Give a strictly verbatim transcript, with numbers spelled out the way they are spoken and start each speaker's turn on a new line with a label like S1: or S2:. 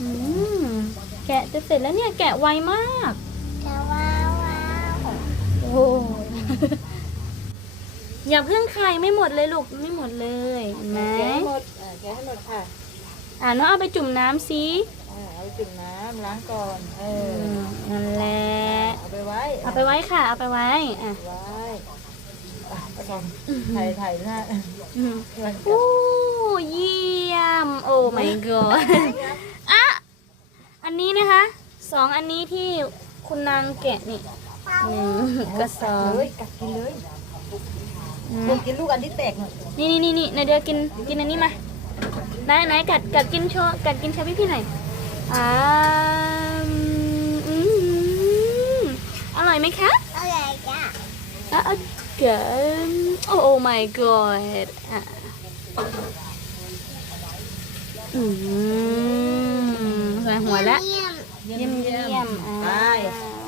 S1: อืมแกะจะเสร็จแล้วเนี่ยแกะไวมาก
S2: จะว้าวว้าว
S1: โอ้ อย่าเพิ่งไข่ไม่หมดเลยลูกไม่หมดเลยเห็นไหม
S3: แกะให้หมดอ่าแกะให้หมดค่ะ
S1: อ่าน้องเอาไปจุ่มน้ำสิ
S3: อ่าเอาไปจุ่มน้ำล้างก่อนเอ
S1: อื
S3: อ
S1: มนั่นแหละ
S3: เอาไปไว้
S1: เอาไปไว้ค่ะ เอาไปไว้อ่ะ
S3: ไว้อ่ะประกันถ่ายถ่ายหน้า
S1: อืม
S3: เพื่อนกั
S1: โอ้
S3: น
S1: เยี่ยม โอ้ my god อ่ะอันนี้นะคะ สองอันนี้ที่คุณนางแกะนี่หนึ่งก็สอง
S3: เลยกัดกินเลย
S1: อืม
S3: ลูกกินลูกอันที่แตกหน่อย
S1: นี่นี่นี่นี่นายเดือกินกินอันนี้มาไหนไหนกัดกัดกินโชว์กัดกินโชว์พี่พี่หน่อยอ่าอืมอร่อยไหมคะ
S2: อะไรจ้ะ
S1: อ่ะอ่ะเกินโอ้ my god อ่ะอืมใส่หัวแล้ว
S2: เยี่ยม
S1: เยี่ยมเยี่ยมอ่า
S3: ไป